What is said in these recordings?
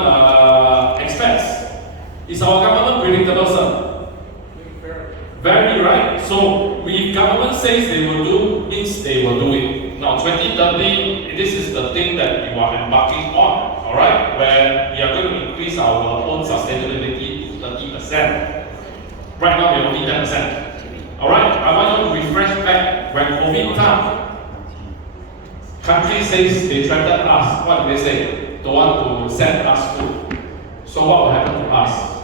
expense. Is our government predictable, sir? Very right. So, if government says they will do, means they will do it. Now, 2030, this is the thing that you are embarking on, all right? Where we are going to increase our own sustainability to 30%. Right now, we're only 10%. All right. I want you to refresh back when COVID comes. Country says they threaten us. What do they say? Don't want to send us food. So what will happen to us?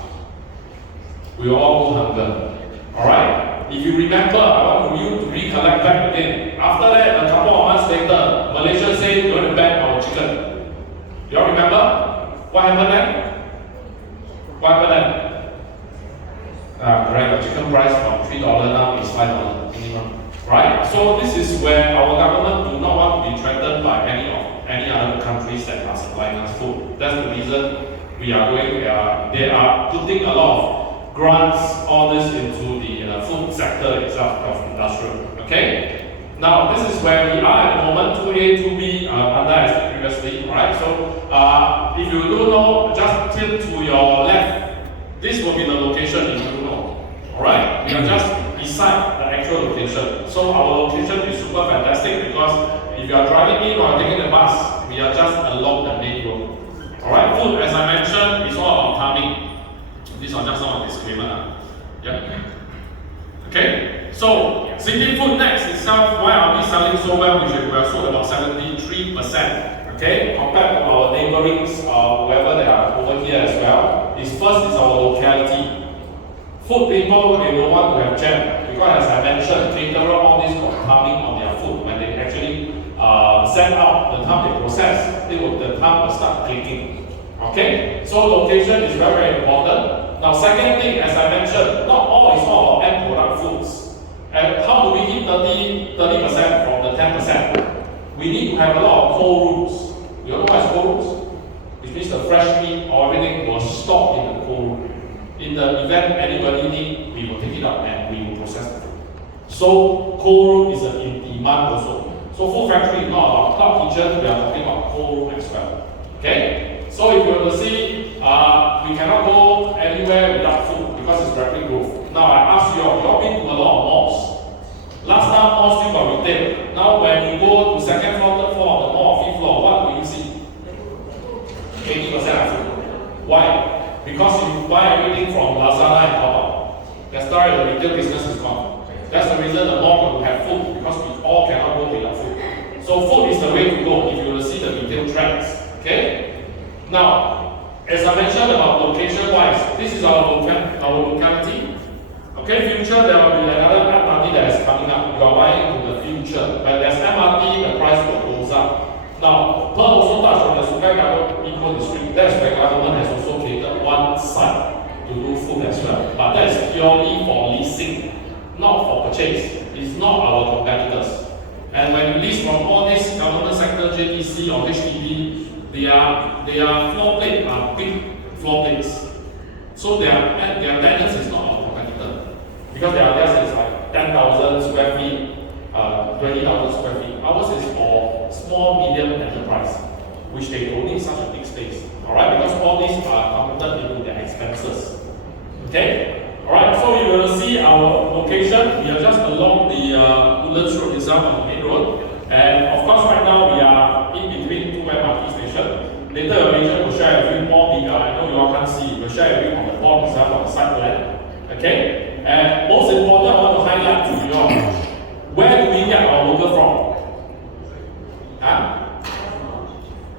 We will all go hunger. Alright? If you remember, I want you to recollect back again. After that, a couple of months later, Malaysia said they're going to ban our chicken. You all remember? What happened then? What happened then? Correct. The chicken price from $3 now is $5 minimum. Right? So this is where our government do not want to be threatened by any other countries that are supplying us food. That's the reason we are going. They are putting a lot of grants, all this into the food sector itself of industrial. Okay. Now this is where we are at the moment. 2A, 2B under as previously. Right. So if you do know, just tilt to your left. This will be the location if you know. All right. We are just beside the actual location. So our location is super fantastic because if you are driving in or taking the bus, we are just along the main road. Alright, food, as I mentioned, is all about farming. These are just some disclaimer. Yeah. Okay, so City Foodnex itself, why are we selling so well? We are sold about 73%. Okay, compared to our neighborings, whoever they are over here as well. First is our locality. Food people, they don't want to have jam because, as I mentioned, caterer all this got timing on their food. When they actually send out, the time they process, the time will start clicking. Okay, so location is very, very important. Now, second thing, as I mentioned, not all is all about end product foods. And how do we hit 30% from the 10%? We need to have a lot of cold rooms. You know what is cold rooms? It means the fresh meat or everything was stored in the cold room. In the event anybody need, we will take it up and we will process the food. So cold room is in demand also. So food factory is not about cloud kitchen, we are talking about cold room as well. Okay? So if you were to see, we cannot go anywhere without food because it's rapid growth. Now I ask you all been to a lot of malls. Last time malls still got retail. Now when you go to second floor, third floor of the mall, fifth floor, what do you see? 80% of food. Why? Because you buy everything from Lazada and Taobao. That's why the retail business is gone. That's the reason the mall will have food, because we all cannot go without food. So food is the way to go if you will see the retail trends. Okay? Now, as I mentioned about location-wise, this is our locality. Okay, future there will be another MRT that is coming up. You are buying into the future. When there's MRT, the price will go up. Now, Per also touched on the Sungai Gadot Eco District. That's where government has also created one site to do food as well. But that is purely for leasing, not for purchase. It's not our competitors. And when you lease from all these government sector, JTC or HDB, their floor plate are big floor plates. So their tenants is not our competitor. Because theirs is like 10,000 square feet, 20,000 square feet. Ours is for small, medium enterprise, which they don't need such a big space. Alright, because all these are counted into their expenses. Okay? Alright, so you will see our location. We are just along the Woodlands Road itself on the main road. And of course, right now we are in between two MRT stations. Later, your agent will share with you more detail. I know you all can't see. We'll share with you on the board itself on the side plan. Okay? And most important, I want to highlight to you all. Where do we get our local from?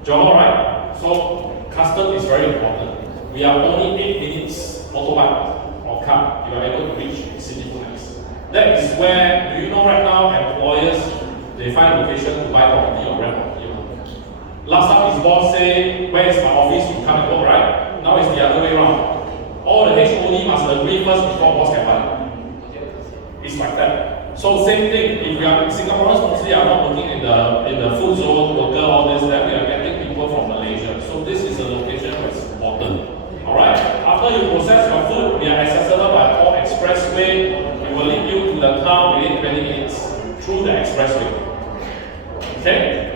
Johor, right? So, custom is very important. We are only 8 minutes motorbike or car. You are able to reach City Foodnex. That is where, do you know right now, employers, they find location to buy property or rent property. Last time his boss say, where is my office? You come and work, right? Now it's the other way around. All the HOD must agree first before boss can buy. It's like that. So same thing, if we are Singaporeans mostly are not working in the food zone, local, all this, then we are getting people from Malaysia. So this is a location that is important. Alright? After you process your food, we are accessible by all expressway. We will lead you to the town within 20 minutes through the expressway. Okay?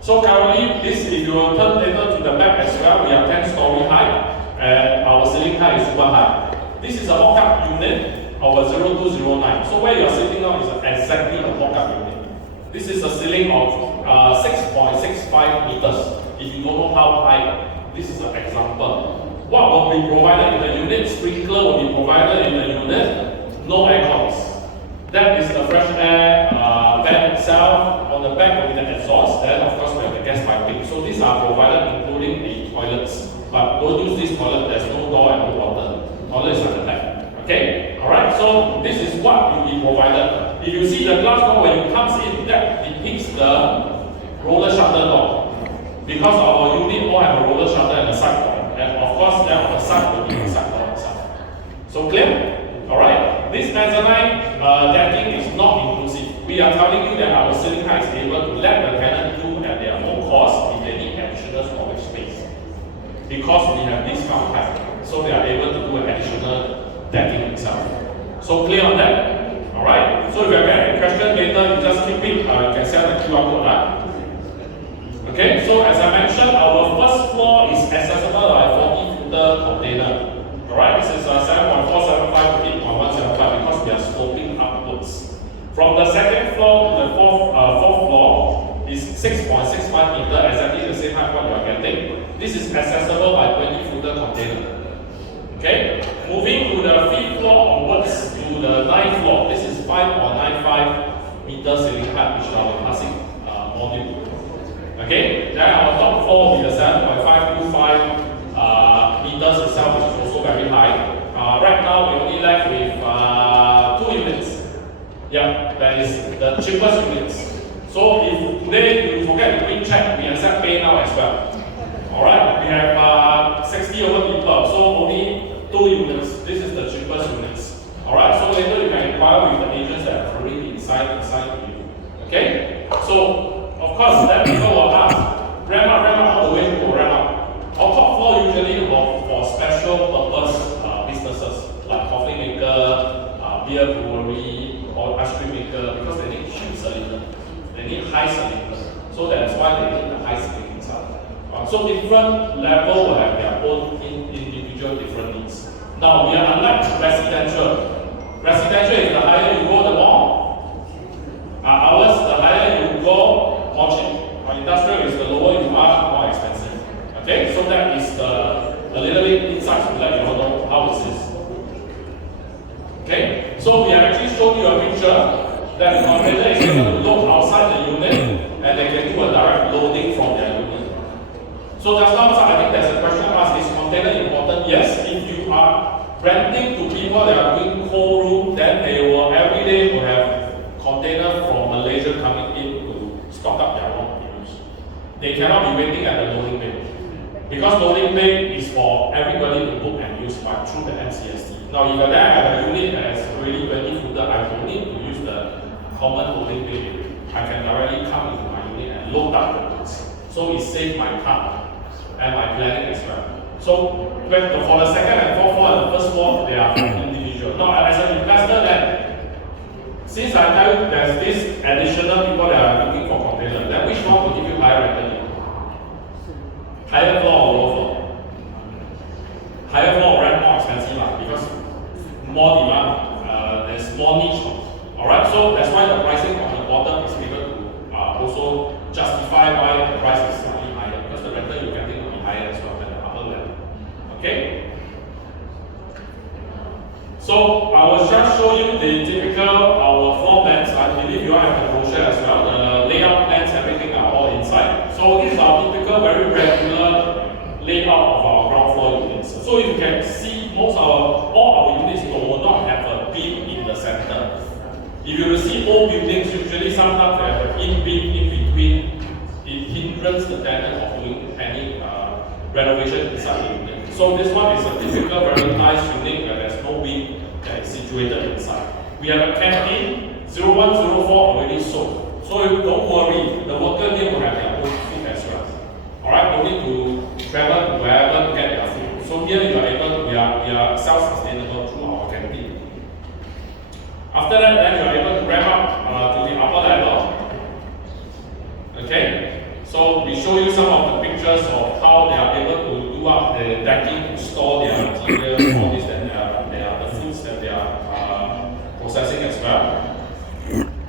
So So currently, this, if you will turn later to the back as well, we are 10-story high, and our ceiling height is super high. This is a mock-up unit of a 0209. So where you are sitting now is exactly a mock-up unit. This is a ceiling of 6.65 meters. If you don't know how high, this is an example. What will be provided in the unit? Sprinkler will be provided in the unit. No air cons. That is the fresh air vent itself. On the back will be the exhaust. Then of course we have the gas piping. So these are provided including the toilets. But don't use this toilet. There's no door and no water. Toilet is at the back. Okay. All right. So this is what will be provided. If you see the glass door when it comes in, that depicts the roller shutter door. Because our unit all have a roller shutter and a side door. And of course, then on the side will be the side door itself. So clear? Alright, this mezzanine decking is not inclusive. We are telling you that our ceiling height is able to let the tenant do at their own cost if they need additional storage space. Because we have this kind of height, so they are able to do an additional decking itself. So clear on that? Alright, so if you have any question later, you just keep it, you can send the QR code, right? Okay, so as I mentioned, our first floor is accessible by 40-footer container. Alright, this is 7.475 to 8.175 because we are sloping upwards. From the second floor to the fourth floor is 6.65 meter, exactly the same height what you are getting. This is accessible by 20-footer container. Okay, moving to the fifth floor onwards to the ninth floor. This is 5.95 meter ceiling height, which is our classic module. Okay, then our top floor will be the 7.525 meters itself, which is also very high. Right now, we only left with 2 units. Yeah, that is the cheapest units. So if today you forget to print check, we accept pay now as well. Alright, we have 60 over people, so only 2 units. This is the cheapest units. Alright, so later you can inquire with the agents that are already inside to you. Okay, so of course, then people will ask, ram up all the way to ram up. Our top floor usually for special purpose businesses like coffee maker, beer brewery, or ice cream maker because they need huge cylinder. They need high cylinder. So that's why they need the high ceiling inside. So different level will have their own individual different needs. Now we are unlike residential. Residential is the higher you go, the more. Ours, the higher you go, more cheap. Industrial is the lower you are, more expensive. Okay, so that is a little bit insight to let you know how it is. Okay, so we have actually shown you a picture that the container is able to load outside the unit and they can do a direct loading from their unit. So just now, I think there's a question asked, is container important? Yes, if you are renting to people that are doing cold room, then they will every day will have container from Malaysia coming in to stock up their own use. They cannot be waiting at the loading bay. Because loading bay is for everybody to book and use through the MCST. Now, if I have a unit that is really 20-footer, I don't need to use the common loading bay. I can directly come into my unit and load up the goods. So it saves my time and my planning as well. So for the second and fourth floor and the first floor, they are individual. Now, as an investor, then since I tell you there's this additional people that are looking for container, then which one will give you higher rental income? Higher floor or lower floor? Higher floor rent more expensive because more demand, there's more niche. Alright, so that's why the pricing on the bottom is able to also justify why the price is slightly higher because the rental you're getting will be higher as well than the upper level. Okay? So I will just show you the typical our floor plans. I believe you all have the brochure as well. The layout plans, everything are all inside. So this is our typical, very regular layout of our ground floor units. So if you can see, all our units will not have a beam in the center. If you see old buildings, usually sometimes they have an in-beam in between. It hinders the tenant of doing any renovation inside the unit. So this one is a typical, very nice unit where there's no beam that is situated inside. We have a canteen, 0104 already sold. So don't worry, the worker here will have their own food as well. Alright, don't need to travel to wherever to get their food. So here you are able to, we are self-sustainable through our canteen. After that, then you are able to ramp up to the upper level. Okay, so the decking to store their materials, all this, and the foods that they are processing as well.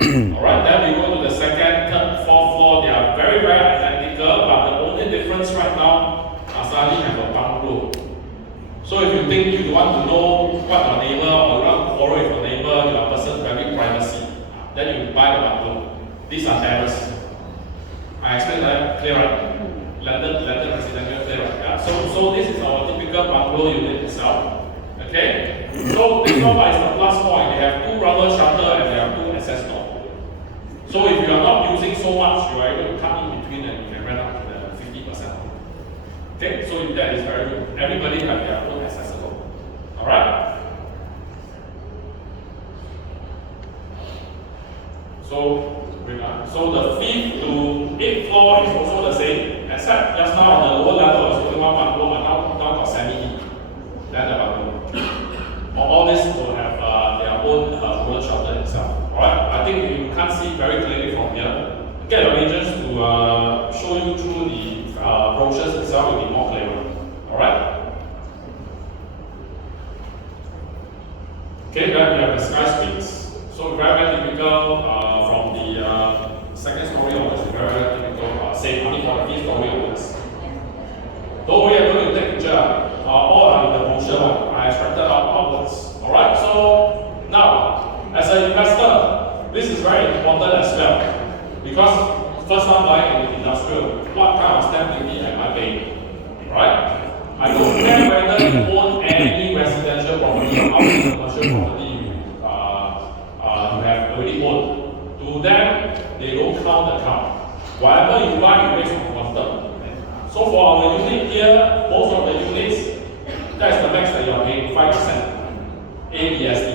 Alright, then we go to the second, third, fourth floor. They are very, very identical, but the only difference right now, suddenly have a bungalow. So if you think you want to know what your neighbor or you want to quarrel with your neighbor, your person very privacy, then you buy the bungalow. These are terraces. I explained that clear, right? Landed residential clear, right? Yeah. So this is our typical bungalow unit itself. Okay? So this one is the plus point. They have two rubber shutter and they have two access doors. So if you are not using so much, you are able to cut in between and you can rent up to the 50%. Okay, so that is very good. Everybody have their own accessible. Alright? So the 5th to 8th floor is also the same, except just now on the lower level is only one bungalow, and now got semi. Then the bungalow. All this will have their own roller shutter itself. Alright, I think you can't see very clearly from here. Get your agents to show you through the brochures itself, will be more clearer. Alright? Okay, then we have the skyscrapers. So very typical from the second story onwards, very typical, same, only for the 5th story onwards. Don't worry, I'm going to take a picture. All are in the brochure. I extracted out outwards. Alright, so now, as an investor, this is very important as well. Because first time buying in industrial, what kind of stamp duty am I paying? Right? I don't care whether you own any residential property or other commercial property you have already owned. To them, they don't count the count. Whatever you buy, you pay for quantum. So for our unit here, most of the units, that's the max that you are paying, 5% ABSD.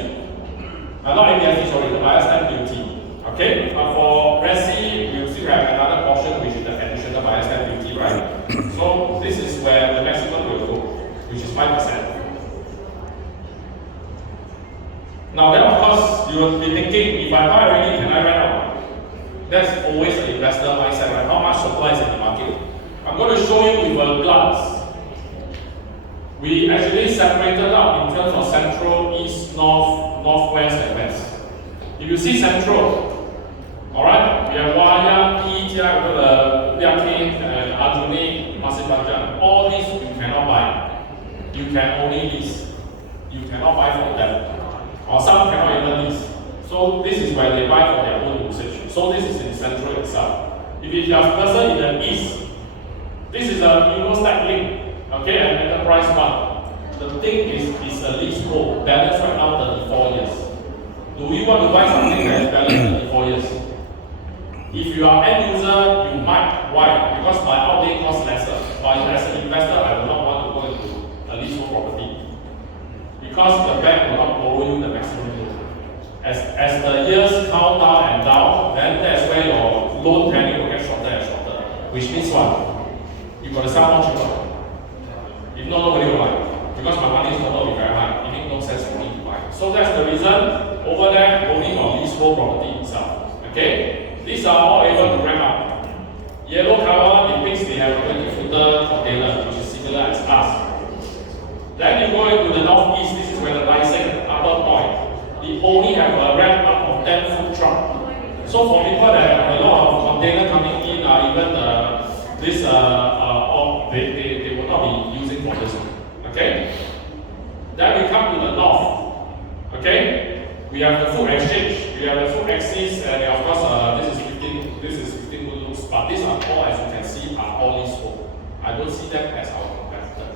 Not ABSD, sorry, the buyer stamp duty. Okay, but for Resi, you still have another portion which is the additional buyer stamp duty, right? So this is where the maximum will go, which is 5%. Now then, of course, you will be thinking, if I buy already, can I rent out? That's always an investor mindset, right? How much supply is in the market? I'm going to show you with a glass. We actually separated out in terms of central, east, north, northwest, and west. If you see central, alright, we have Wayang, Pijia, Liakin, Arjuni, Pasir Panjang. All these you cannot buy. You can only lease. You cannot buy from them. Or some cannot even lease. So this is where they buy for their own usage. So this is in central itself. If it is a person in the east, this is a Stack link. Okay, and enterprise one. The thing is a leasehold, balance right now 34 years. Do you want to buy something that is balanced 34 years? If you are end user, you might. Why? Because my outlay costs lesser. But as an investor, I will not want to go into a leasehold property. Because the bank will not borrow you the maximum loan. As the years count down and down, then that's where your loan tenure will get shorter and shorter. Which means what? You've got to sell more cheaper. If not, nobody will buy. Because my money is not will be very high. It makes no sense for me to buy. So that's the reason over there only on leasehold property itself. Okay? These are all able to rank up. Yellow color depicts they have a 20-footer container, which is similar as us. Then you go into the northeast, this is where the Lysing upper point. They only have a ramp up of 10-foot truck. So for people that have a lot of container coming in, even they will not be using for this one. Okay? Then we come to the north. Okay? We have the food exchange, we have the food axis, and of course this is 15 good looks, but these are all, as you can see, are all leasehold. I don't see them as our competitor.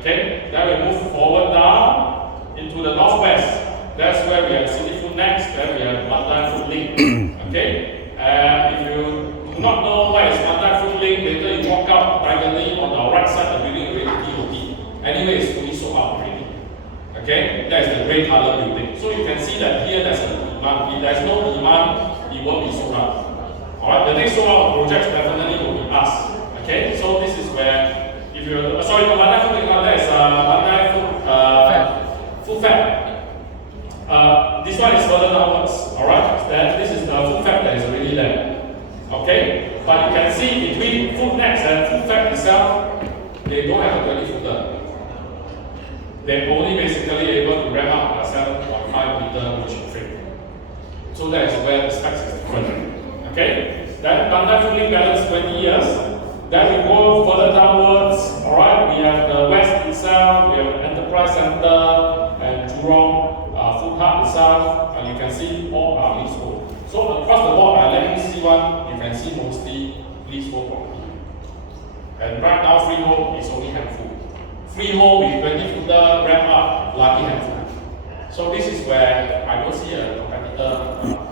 Okay? Then we move forward down into the northwest. That's where we have City Foodnex, then we have Mandai Food Link. Okay? If you do not know where is Mandai Food Link, later you walk out diagonally on the right side of the building already TOT. Anyway, it's fully sold out already. Okay? That is the grey color building. So you can see that here there's a demand. If there's no demand, it won't be sold out. Alright, the next sold out projects definitely will be us. Okay? So this is where, if you're, sorry, Mandai Food Link, that is Mandai Food Fab. This one is further downwards, alright? Then this is the food fab that is already there. Okay? But you can see between Foodnex and food fab itself, they don't have a 20-footer. They're only basically able to ramp up a 7.5 meter machine frame. So that is where the specs is different. Okay? Then Bandai Fully Balance 20 years. Then we go further downwards. Alright, we have the West itself, we have the Enterprise Center and Jurong Food Hub itself, and you can see all are leasehold. So across the board, let me see one, you can see mostly leasehold property. And right now, freehold is only handful. Freehold with 20-footer ramp up, lucky handful. So this is where I don't see a competitor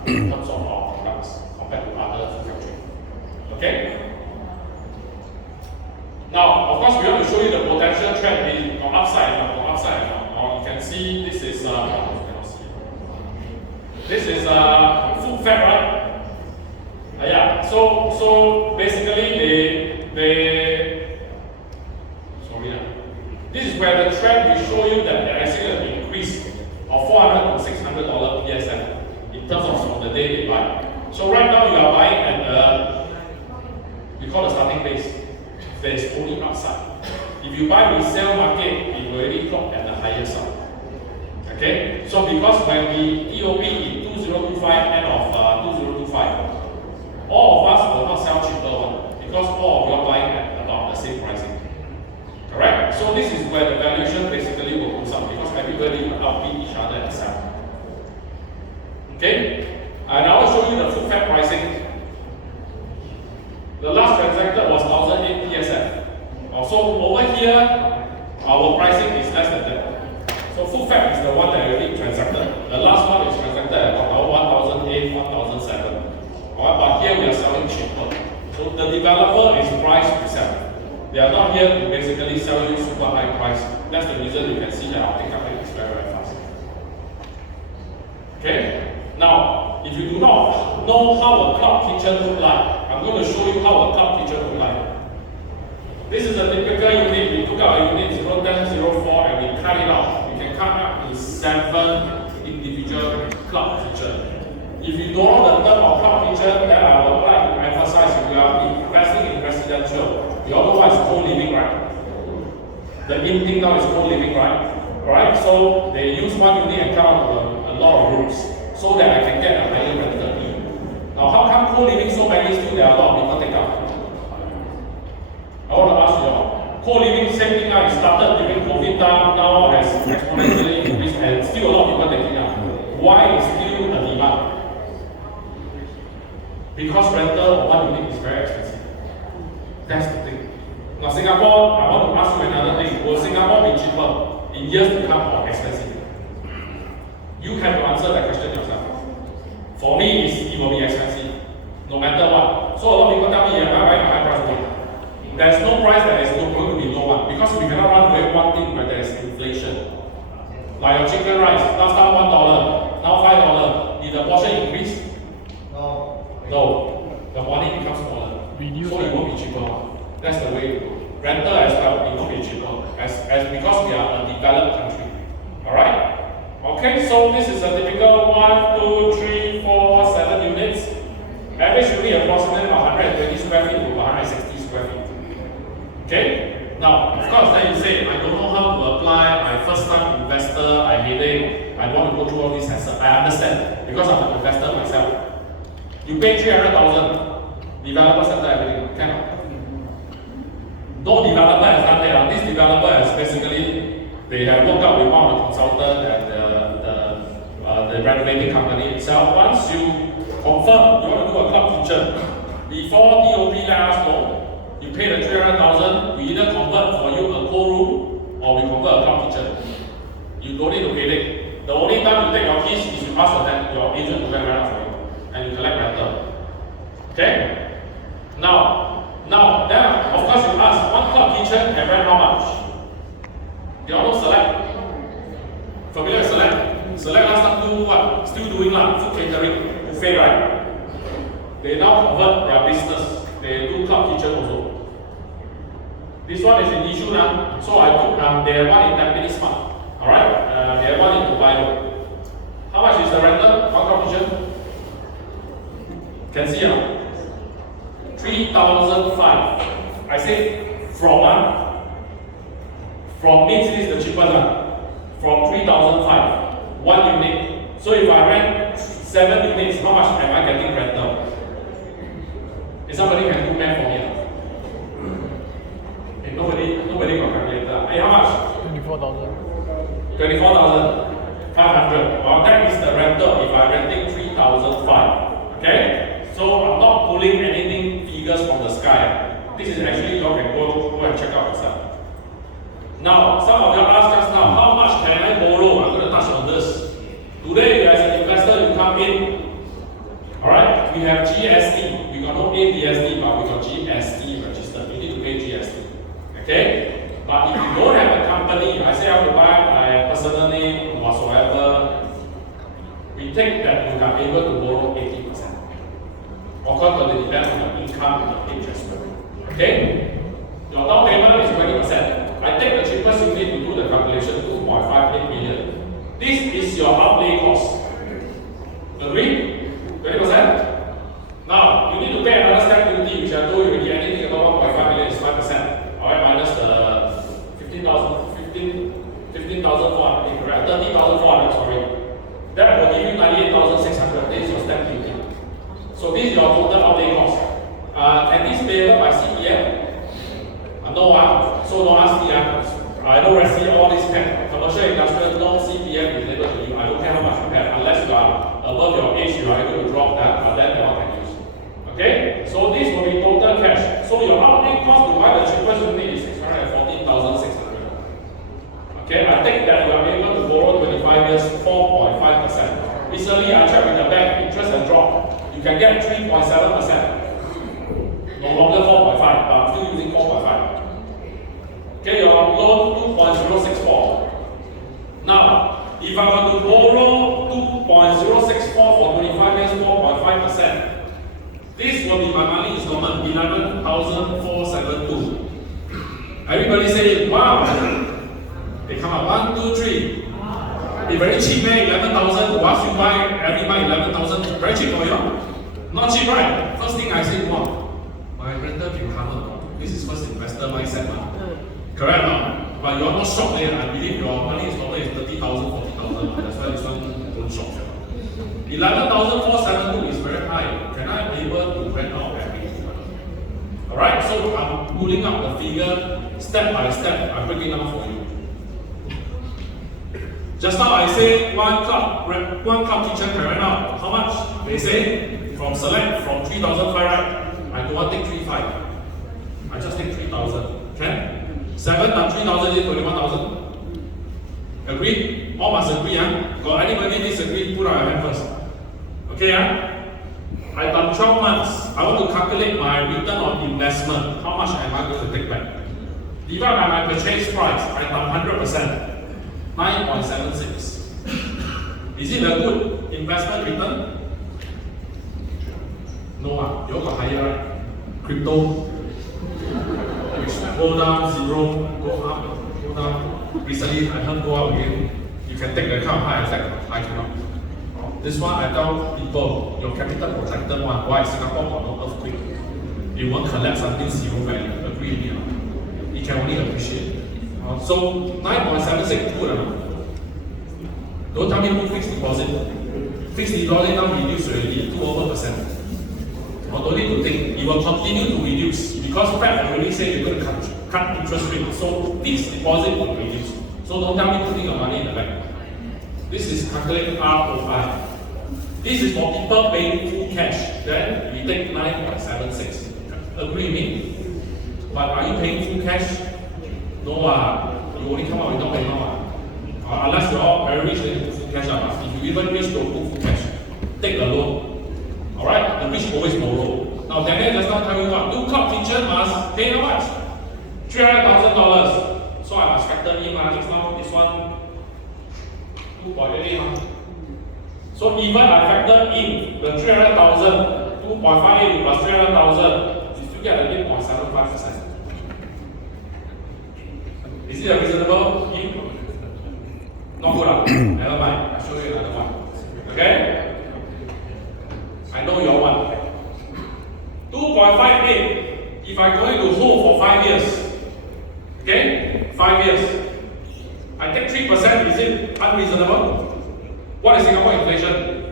in terms of our products compared to other food factories. Okay? Now, of course, we want to show you the potential trend on upside. Now, you can see this is this is food fat, right? Yeah. So basically this is where the trend will show you that there is an increase of $400 to $600 PSF in terms of the day they buy. So right now you are buying at we call the starting base. There is only upside. If you buy resale market, it will already drop at the higher side. Okay? So because when we EOP in 2025, end of 2025, all of us will not sell cheaper one because all of you are buying at about the same pricing. Correct? So this is where the valuation basically will goes up because everybody will outbid each other and sell. Okay? And I will show you the food fat pricing. The last transacted was 1008 PSF. So over here, our pricing is less than that. So food fat is the one that already transacted. The last one is transacted at about 1008, 1007. Alright, but here we are selling cheaper. So the developer is priced to sell. They are not here to basically sell you super high price. That's the reason you can see that our take-up rate is very, very fast. Okay? Now, if you do not know how a cloud kitchen look like, I'm going to show you how a cloud kitchen look like. This is a typical unit. We took out a unit 01004 and we cut it out. We can cut up to 7 individual cloud kitchen. If you don't know the term of cloud kitchen, then I would like to emphasize if you are investing in residential, you all know what is co-living, right? The in thing now is co-living, right? Alright, so they use one unit and cut out a lot of rooms so that I can get a higher rental yield. Now, how come co-living so many still there are a lot of people take up? I want to ask you all. Co-living, same thing now, it started during COVID time, now has exponentially increased and still a lot of people taking up. Why is still a demand? Because rental of one unit is very expensive. That's the thing. Now Singapore, I want to ask you another thing. Will Singapore be cheaper in years to come or expensive? You have to answer that question yourself. For me, it will be expensive, no matter what. So a lot of people tell me, yeah, I'm buying a high price one. There's no price that is going to be low one because we cannot run with one thing where there is inflation. Like your chicken rice, last time $1, now $5. Did the portion increase? No. The money becomes smaller. So it won't be cheaper. That's the way to go. Rental as well, it won't be cheaper. As because we are a developed country. Alright? Okay, so this is a typical 1, 2, 3, 4, 7 units. Average should be approximately 120 square feet to 160 square feet. Okay? Now, of course, then you say, I don't know how to apply, my first time investor, I hate it, I don't want to go through all this hassle. I understand, because I'm an investor myself. You pay 300,000, developer settle everything, cannot. No developer has done that. This developer has basically, they have worked out with one of the consultants and the renovating company itself. Once you confirm you want to do a cloud kitchen, before DOP let us know, you pay the 300,000, we either convert for you a cold room or we convert a cloud kitchen. You don't need to pay it. The only time you take your keys is you ask your agent to rent out for you and you collect rental. Okay? Now, then of course you ask, one cloud kitchen can rent how much? You all know Select? Familiar with Select? Select last time do what? Still doing food catering, buffet, right? They now convert their business. They do cloud kitchen also. This one is in Yishun now. So I took they have one in Tampines Smart. Alright? They have one in Dubai. How much is the rental? One cloud kitchen? Can see now. 3,005. I say from From means this is the cheapest one. From 3,005, 1 unit. So if I rent 7 units, how much am I getting rental? If somebody can do math for me. Okay, nobody got calculator. Hey, how much? 24,000. 24,500. Well, that is the rental if I'm renting 3,005. Okay? So I'm not pulling anything figures from the sky. This is actually you can go and check out yourself. Now, some of you ask us now, how much can I borrow? I'm going to touch on this. Today, as an investor, you come in. Alright? We have GST. We got no ABSD, but we got GST registered. You need to pay GST. Okay? But if you don't have a company, I say I have to buy my personal name whatsoever, we take that you are able to borrow 80%. Of course, it depends on your income and your age as well. Okay? Your down payment is 20%. I take the cheapest you need to do the calculation, 2.58 million. This is your outlay cost. Agree? 20%? Now, you need to pay another stamp duty, which I told you already, anything above 1.5 million is 5%. Alright, minus the 15,400, correct? 30,400, sorry. That will give you 98,600. This is your stamp duty. So this is your total outlay cost. Can this payable by CPF? No one. So don't ask me. I don't receive all this pen. Commercial, industrial, no CPF is able to use. I don't care how much you have. Unless you are above your age, you are able to drop that, but then no one can use. Okay? So this will be total cash. So your outlay cost to buy the cheapest unit is 614,600. Okay, I think that we are able to borrow 25 years, 4.5%. Recently, I checked with the bank, interest has dropped. You can get 3.7%. No longer 4.5, but I'm still using 4.5. Okay, your loan 2.064. Now, if I were to borrow 2.064 for 25 years, 4.5%, this will be my money installment, 11,472. Everybody say, wow! They come up, 1, 2, 3. It's very cheap, man, 11,000. Once you buy, every month 11,000. Very cheap for you. Not cheap, right? First thing I say, wow, my rental can cover. This is first investor mindset. Correct now? But you are not shocked there. I believe your money installment is 30,000, 40,000. That's why this one don't shock. 11,472 is very high. Can I be able to rent out every month? Alright, so I'm pulling up the figure step by step. I'm breaking down for you. Just now I say one club teacher can rent out. How much? They say from select from 3,500, right? I don't want to take 3,500. I just take 3,000. Okay? 7 times 3,000 is 21,000. Agree? All must agree, huh? Got anybody disagree? Put out your hand first. Okay, huh? I done 12 months. I want to calculate my return on investment. How much am I going to take back? Divide by my purchase price. I done 100%. 9.76. Is it a good investment return? No, you got higher, right? Crypto. Go down, zero, go up, go down. Recently, I heard go up again. You can take the kind of high effect, I cannot. This one, I tell people, your capital protected one. Why? Singapore got no earthquake. It won't collapse until zero value. Agree with me? It can only appreciate. So 9.76 good enough. Don't tell me put fixed deposit. Fixed deposit now reduced already 2%. Not only to think, it will continue to reduce because Fed already said you're going to cut interest rate. So fixed deposit will reduce. So don't tell me putting your money in the bank. This is calculated ROI. This is for people paying full cash. Then we take 9.76. Agree with me? But are you paying full cash? No, you only come out with not paying now. Unless you're all very rich, then you put full cash out. If you even rich, don't put full cash. Take the loan. Alright? The rich always borrow. Now, Daniel just now tell you what? Do club teacher must pay how much? $300,000. So I must factor in just now, this one 2.88. So even I factor in the 300,000, 2.58 plus 300,000, you still get a 8.75%. Is it a reasonable yield? Not good. Never mind. I'll show you another one. Okay? I know your one. 2.58. If I'm going to hold for 5 years, okay? 5 years. 3%, is it unreasonable? What is Singapore inflation?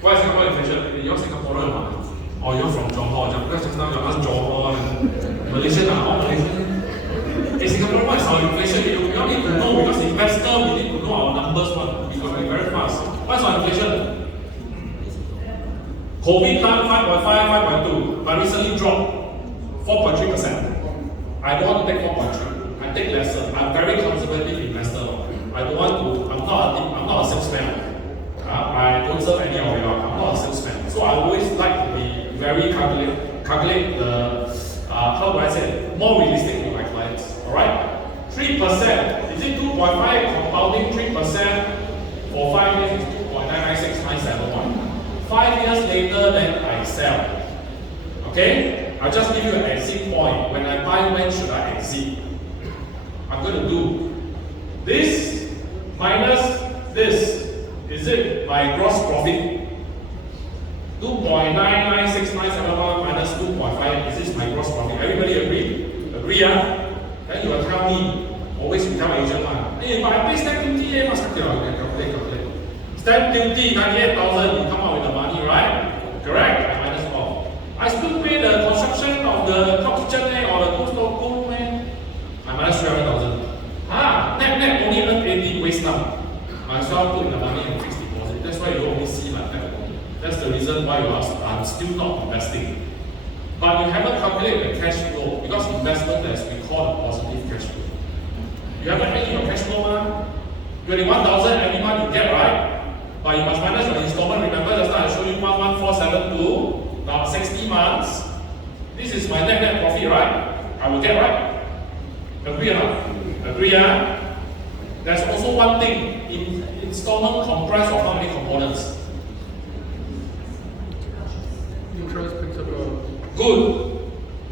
What is Singapore inflation? You're Singaporean, or you're from Johor? Because just now you asked Johor and Malaysian, all Malaysian. In Singapore, what is our inflation? We don't need to know because investor, we need to know our numbers one. We got to be very fast. What is our inflation? COVID time 5.5, 5.2, but recently dropped 4.3%. I don't want to take 4.3. I take lesser. I'm very conservative investor. I don't want to. I'm not a salesman. I don't serve any of you. I'm not a salesman. So I always like to be very calculate the how do I say it? More realistic with my clients. Alright? 3%. Is it 2.5 compounding 3% for 5 years is 2.996971. 5 years later, then I sell. Okay? I'll just give you an exit point. When I buy, when should I exit? I'm going to do this minus this. Is it my gross profit? 2.996971 minus 2.5. Is this my gross profit? Everybody agree? Agree, Then you will tell me. Always you tell agent, hey, but I pay stamp duty, must calculate. Stamp duty, 98,000, you come out with the money, right? Correct? I minus off. I still pay the construction of the top kitchen or the two-store room, I minus 300,000. Net only earn 80, waste now. Might as well put in the money in fixed deposit. That's why you only see like that. That's the reason why you ask, I'm still not investing. But you haven't calculated the cash flow because investment as we call a positive cash flow. You haven't added your cash flow, 21,000 every month you get, right? But you must minus your installment. Remember just now I showed you 11472, now 60 months. This is my net profit, right? I will get, right? Agree or not? Agree, There's also one thing. Installment comprised of how many components? Interest, principal. Good.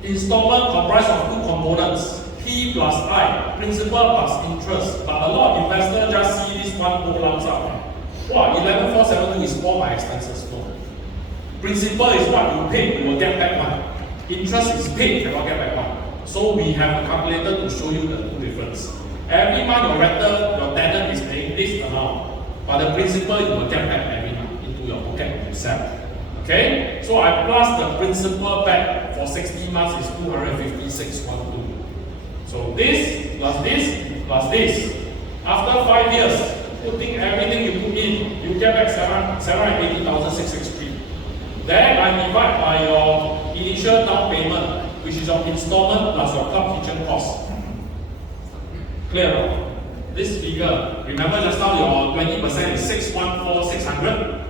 Installment comprised of 2 components. P plus I, principal plus interest. But a lot of investors just see this one whole lump sum. Wow, 11,472 is all my expenses. No. Principal is what you pay, you will get back one. Interest is paid, you cannot get back one. So we have a calculator to show you the two difference. Every month your rental, your tenant is paying this amount, but the principal you will get back every month into your pocket when you sell. Okay? So I plus the principal back for 60 months is 256.12. So this plus this plus this. After 5 years, putting everything you put in, you get back 780,663. Then I divide by your initial down payment, which is your installment plus your club kitchen cost. Clear? This figure, remember just now your 20% is 614,600.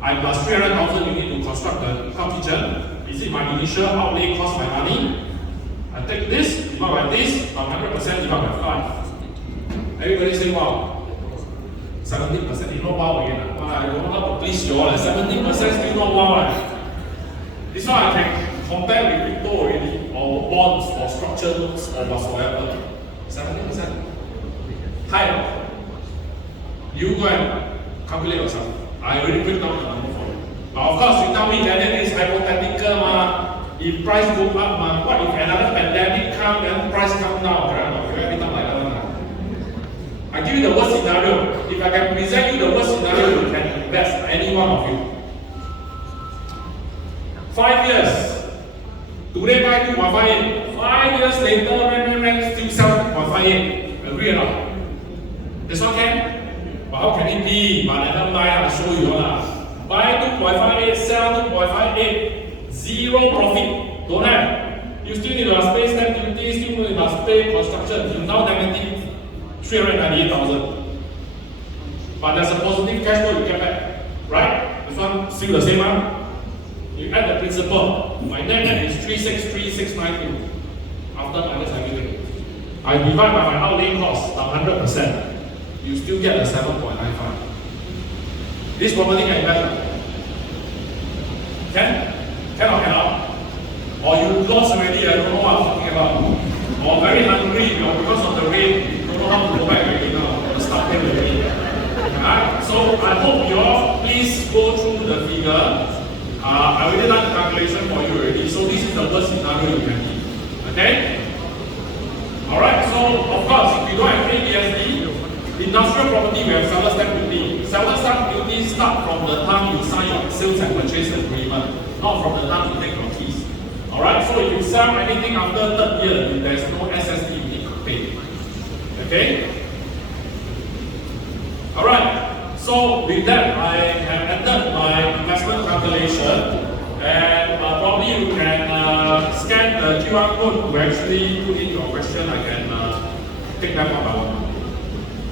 I plus 300,000 you need to construct the club kitchen. Is it my initial outlay cost my money? I take this, divide by this, 100% divide by 5. Everybody say wow. 17%, you know wow again. I don't know how to please you all. 17% still not wow. This one I can compare with crypto already, or bonds, or structured notes, or whatsoever. 17%. High. You go and calculate yourself. I already break down the number for you. But of course, you tell me that it is hypothetical. If price go up, what if another pandemic comes and price come down? Every time like that. I give you the worst scenario. If I can present you the worst scenario, you can invest any one of you. 5 years. Today buy 2.58. 5 years later, rent still sell 2.58. Agree or not? This one can? But how can it be? But never mind, I'll show you. Buy 2.58, sell 2.58. Zero profit. Don't have. You still need to pay stamp duty, still need to pay construction. You now negative 398,000. But there's a positive cash flow you get back. Right? This one still the same one. You add the principal. My net is 363692. After minus everything. I divide by my outlay cost, 100%. You still get a 7.95. This property can invest. Can? Cannot. Or you lost already, I don't know what I'm talking about. Or very hungry, because of the rain, you don't know how to go back already now. Start paying the rain. Alright? So I hope you all please go through the figure. I already done the calculation for you already. So this is the worst scenario you can give. Okay? Alright, so of course, if you don't have any Industrial property, we have seller stamp duty. Seller stamp duty start from the time you sign your sales and purchase agreement, not from the time you take your keys. Alright, so if you sell anything after third year, there's no SSD you need to pay. Okay? Alright, so with that, I have entered my investment calculation, and probably you can scan the QR code to actually put in your question. I can take them one by one.